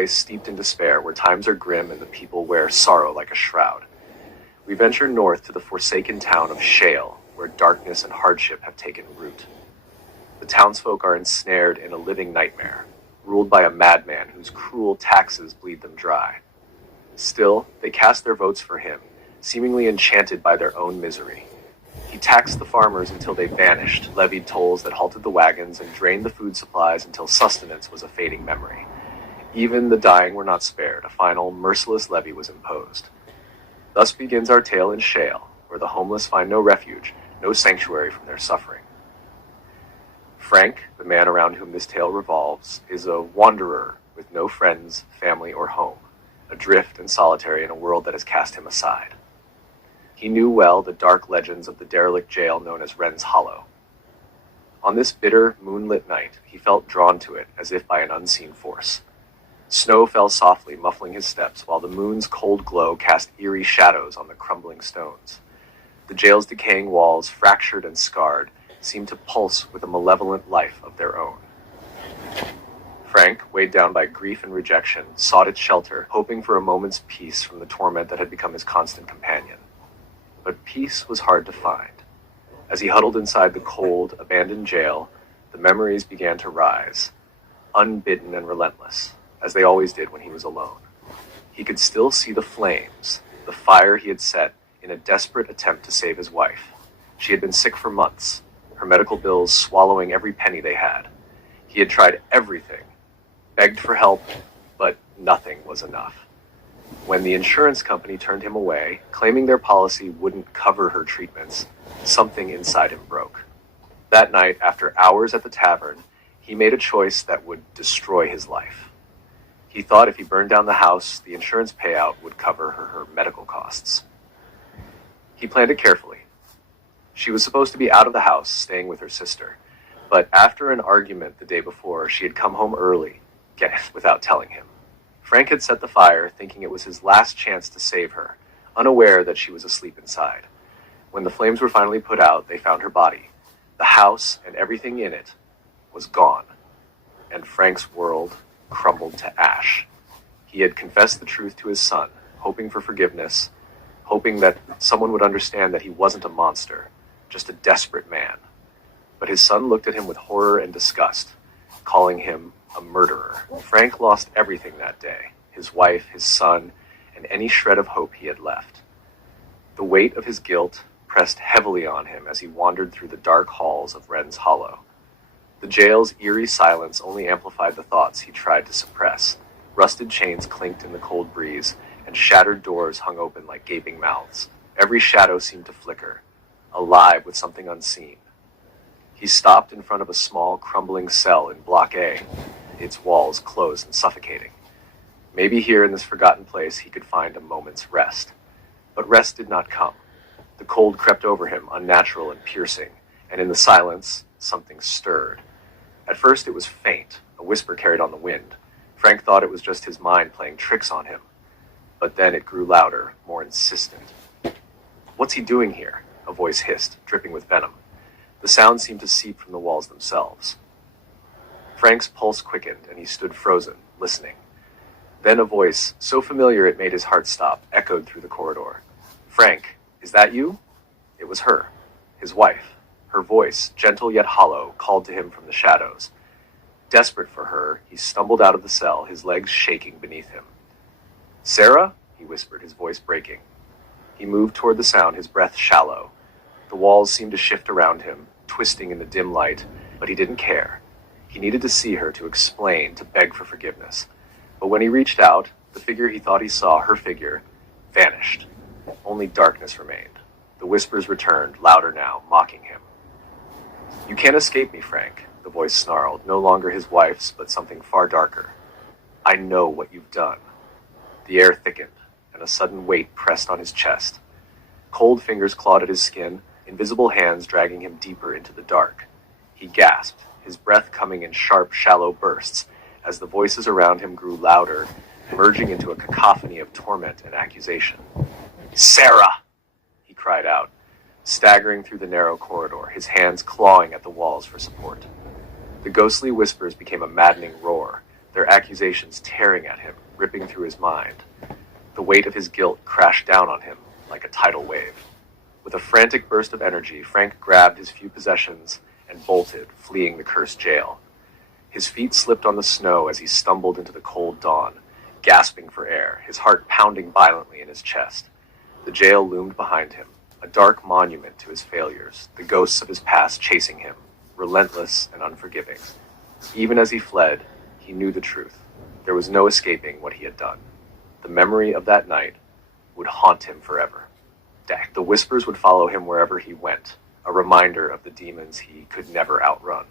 place steeped in despair, where times are grim and the people wear sorrow like a shroud. We venture north to the forsaken town of Shale, where darkness and hardship have taken root. The townsfolk are ensnared in a living nightmare, ruled by a madman whose cruel taxes bleed them dry. Still, they cast their votes for him, seemingly enchanted by their own misery. He taxed the farmers until they vanished, levied tolls that halted the wagons, and drained the food supplies until sustenance was a fading memory. Even the dying were not spared. A final, merciless levy was imposed. Thus begins our tale in Shale, where the homeless find no refuge, no sanctuary from their suffering. Frank, the man around whom this tale revolves, is a wanderer with no friends, family, or home, adrift and solitary in a world that has cast him aside. He knew well the dark legends of the derelict jail known as Rens Hollow. On this bitter, moonlit night, he felt drawn to it as if by an unseen force. Snow fell softly, muffling his steps, while the moon's cold glow cast eerie shadows on the crumbling stones. The jail's decaying walls, fractured and scarred, seemed to pulse with a malevolent life of their own. Frank, weighed down by grief and rejection, sought its shelter, hoping for a moment's peace from the torment that had become his constant companion. But peace was hard to find. As he huddled inside the cold, abandoned jail, the memories began to rise, unbidden and relentless, as they always did when he was alone. He could still see the flames, the fire he had set in a desperate attempt to save his wife. She had been sick for months, her medical bills swallowing every penny they had. He had tried everything, begged for help, but nothing was enough. When the insurance company turned him away, claiming their policy wouldn't cover her treatments, something inside him broke. That night, after hours at the tavern, he made a choice that would destroy his life. He thought if he burned down the house, the insurance payout would cover her medical costs. He planned it carefully. She was supposed to be out of the house, staying with her sister, but after an argument the day before, she had come home early, without telling him. Frank had set the fire, thinking it was his last chance to save her, unaware that she was asleep inside. When the flames were finally put out, they found her body. The house and everything in it was gone, and Frank's world crumbled to ash. He had confessed the truth to his son, hoping for forgiveness, hoping that someone would understand that he wasn't a monster, just a desperate man. But his son looked at him with horror and disgust, calling him a murderer. Frank lost everything that day, his wife, his son, and any shred of hope he had left. The weight of his guilt pressed heavily on him as he wandered through the dark halls of Rens Hollow. The jail's eerie silence only amplified the thoughts he tried to suppress. Rusted chains clinked in the cold breeze, and shattered doors hung open like gaping mouths. Every shadow seemed to flicker, alive with something unseen. He stopped in front of a small, crumbling cell in Block A, its walls closed and suffocating. Maybe here in this forgotten place he could find a moment's rest. But rest did not come. The cold crept over him, unnatural and piercing, and in the silence, something stirred. At first it was faint, a whisper carried on the wind. Frank thought it was just his mind playing tricks on him. But then it grew louder, more insistent. "What's he doing here?" a voice hissed, dripping with venom. The sound seemed to seep from the walls themselves. Frank's pulse quickened, and he stood frozen, listening. Then a voice, so familiar it made his heart stop, echoed through the corridor. "Frank, is that you?" It was her, his wife. Her voice, gentle yet hollow, called to him from the shadows. Desperate for her, he stumbled out of the cell, his legs shaking beneath him. "Sarah?" he whispered, his voice breaking. He moved toward the sound, his breath shallow. The walls seemed to shift around him, twisting in the dim light, but he didn't care. He needed to see her, to explain, to beg for forgiveness. But when he reached out, the figure he thought he saw, her figure, vanished. Only darkness remained. The whispers returned, louder now, mocking him. "You can't escape me, Frank," the voice snarled, no longer his wife's, but something far darker. "I know what you've done." The air thickened, and a sudden weight pressed on his chest. Cold fingers clawed at his skin, invisible hands dragging him deeper into the dark. He gasped, his breath coming in sharp, shallow bursts, as the voices around him grew louder, merging into a cacophony of torment and accusation. "Sarah!" he cried out, staggering through the narrow corridor, his hands clawing at the walls for support. The ghostly whispers became a maddening roar, their accusations tearing at him, ripping through his mind. The weight of his guilt crashed down on him like a tidal wave. With a frantic burst of energy, Frank grabbed his few possessions and bolted, fleeing the cursed jail. His feet slipped on the snow as he stumbled into the cold dawn, gasping for air, his heart pounding violently in his chest. The jail loomed behind him, a dark monument to his failures, the ghosts of his past chasing him, relentless and unforgiving. Even as he fled, he knew the truth. There was no escaping what he had done. The memory of that night would haunt him forever. The whispers would follow him wherever he went, a reminder of the demons he could never outrun.